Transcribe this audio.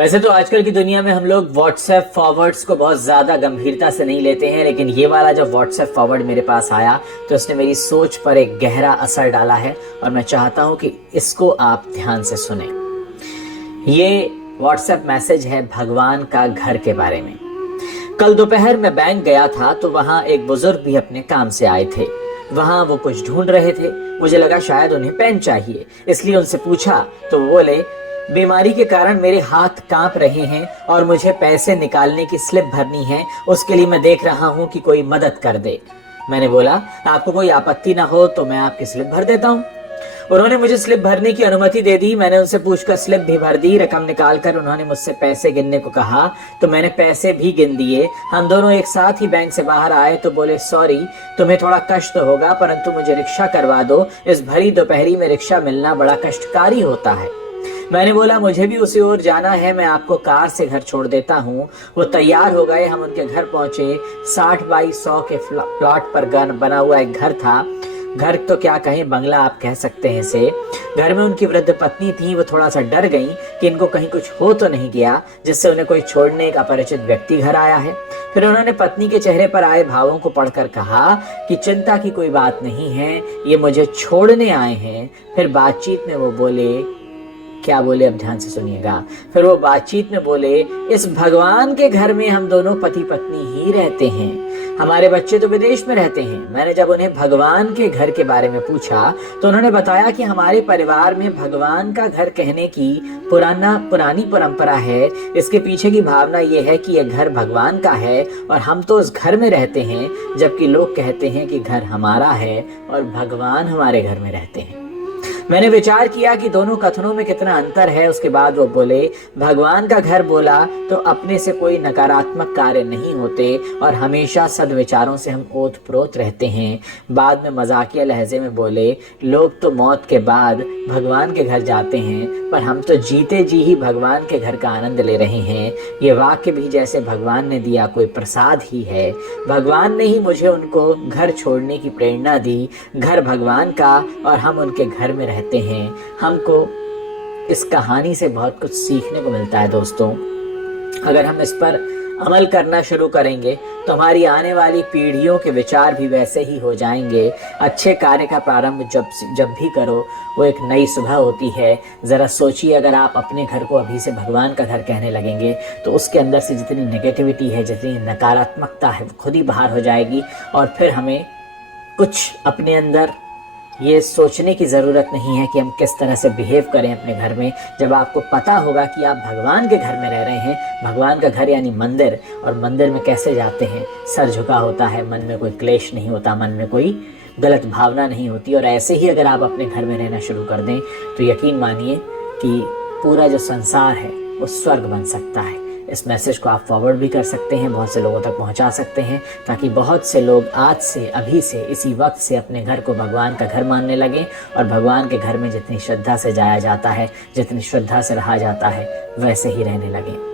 वैसे तो आजकल की दुनिया में हम लोग व्हाट्सएप फॉरवर्ड्स को बहुत ज़्यादा गंभीरता से नहीं लेते हैं, लेकिन ये वाला जब व्हाट्सएप फॉरवर्ड मेरे पास आया तो इसने मेरी सोच पर एक गहरा असर डाला है और मैं चाहता हूं कि इसको आप ध्यान से सुने। ये व्हाट्सएप मैसेज है भगवान का घर के बारे में। कल दोपहर मैं बैंक गया था तो वहां एक बुजुर्ग भी अपने काम से आए थे। वहां वो कुछ ढूंढ रहे थे। मुझे लगा शायद उन्हें पेन चाहिए, इसलिए उनसे पूछा तो वो बोले, बीमारी के कारण मेरे हाथ कांप रहे हैं और मुझे पैसे निकालने की स्लिप भरनी है, उसके लिए मैं देख रहा हूं कि कोई मदद कर दे। मैंने बोला, आपको कोई आपत्ति ना हो तो मैं आपकी स्लिप भर देता हूं। उन्होंने मुझे स्लिप भरने की अनुमति दे दी। मैंने उनसे पूछकर स्लिप भी भर दी। रकम निकालकर उन्होंने मुझसे पैसे गिनने को कहा तो मैंने पैसे भी गिन दिए। हम दोनों एक साथ ही बैंक से बाहर आए तो बोले, सॉरी, तुम्हें थोड़ा कष्ट तो होगा, परंतु मुझे रिक्शा करवा दो। इस भरी दोपहरी में रिक्शा मिलना बड़ा कष्टकारी होता है। मैंने बोला, मुझे भी उसी ओर जाना है, मैं आपको कार से घर छोड़ देता हूँ। वो तैयार हो गए। हम उनके घर पहुंचे। 60 बाई 100 के प्लॉट पर बना हुआ एक घर था। घर तो क्या कहें, बंगला आप कह सकते हैं इसे। घर में उनकी वृद्ध पत्नी थी। वो थोड़ा सा डर गई कि इनको कहीं कुछ हो तो नहीं गया, जिससे उन्हें कोई छोड़ने एक अपरिचित व्यक्ति घर आया है। फिर उन्होंने पत्नी के चेहरे पर आए भावों को पढ़कर कहा कि चिंता की कोई बात नहीं है, ये मुझे छोड़ने आए हैं। फिर बातचीत में वो बोले, क्या बोले अब ध्यान से सुनिएगा। फिर वो बातचीत में बोले, इस भगवान के घर में हम दोनों पति पत्नी ही रहते हैं, हमारे बच्चे तो विदेश में रहते हैं। मैंने जब उन्हें भगवान के घर के बारे में पूछा तो उन्होंने बताया कि हमारे परिवार में भगवान का घर कहने की पुरानी परंपरा है। इसके पीछे की भावना ये है कि यह घर भगवान का है और हम तो उस घर में रहते हैं, जबकि लोग कहते हैं कि घर हमारा है और भगवान हमारे घर में रहते हैं। मैंने विचार किया कि दोनों कथनों में कितना अंतर है। उसके बाद वो बोले, भगवान का घर बोला तो अपने से कोई नकारात्मक कार्य नहीं होते और हमेशा सद्विचारों से हम ओतप्रोत रहते हैं। बाद में मजाकिया लहजे में बोले, लोग तो मौत के बाद भगवान के घर जाते हैं, पर हम तो जीते जी ही भगवान के घर का आनंद ले रहे हैं। ये वाक्य भी जैसे भगवान ने दिया कोई प्रसाद ही है। भगवान ने ही मुझे उनको घर छोड़ने की प्रेरणा दी। घर भगवान का और हम उनके घर में रहते हैं। हमको इस कहानी से बहुत कुछ सीखने को मिलता है दोस्तों। अगर हम इस पर अमल करना शुरू करेंगे तो हमारी आने वाली पीढ़ियों के विचार भी वैसे ही हो जाएंगे। अच्छे कार्य का प्रारंभ जब भी करो वो एक नई सुबह होती है। ज़रा सोचिए, अगर आप अपने घर को अभी से भगवान का घर कहने लगेंगे तो उसके अंदर से जितनी नेगेटिविटी है, जितनी नकारात्मकता है, वो खुद ही बाहर हो जाएगी। और फिर हमें कुछ अपने अंदर ये सोचने की ज़रूरत नहीं है कि हम किस तरह से बिहेव करें अपने घर में। जब आपको पता होगा कि आप भगवान के घर में रह रहे हैं, भगवान का घर यानी मंदिर, और मंदिर में कैसे जाते हैं, सर झुका होता है, मन में कोई क्लेश नहीं होता, मन में कोई गलत भावना नहीं होती। और ऐसे ही अगर आप अपने घर में रहना शुरू कर दें तो यकीन मानिए कि पूरा जो संसार है वो स्वर्ग बन सकता है। इस मैसेज को आप फॉरवर्ड भी कर सकते हैं, बहुत से लोगों तक पहुंचा सकते हैं, ताकि बहुत से लोग आज से, अभी से, इसी वक्त से अपने घर को भगवान का घर मानने लगें और भगवान के घर में जितनी श्रद्धा से जाया जाता है, जितनी श्रद्धा से रहा जाता है, वैसे ही रहने लगें।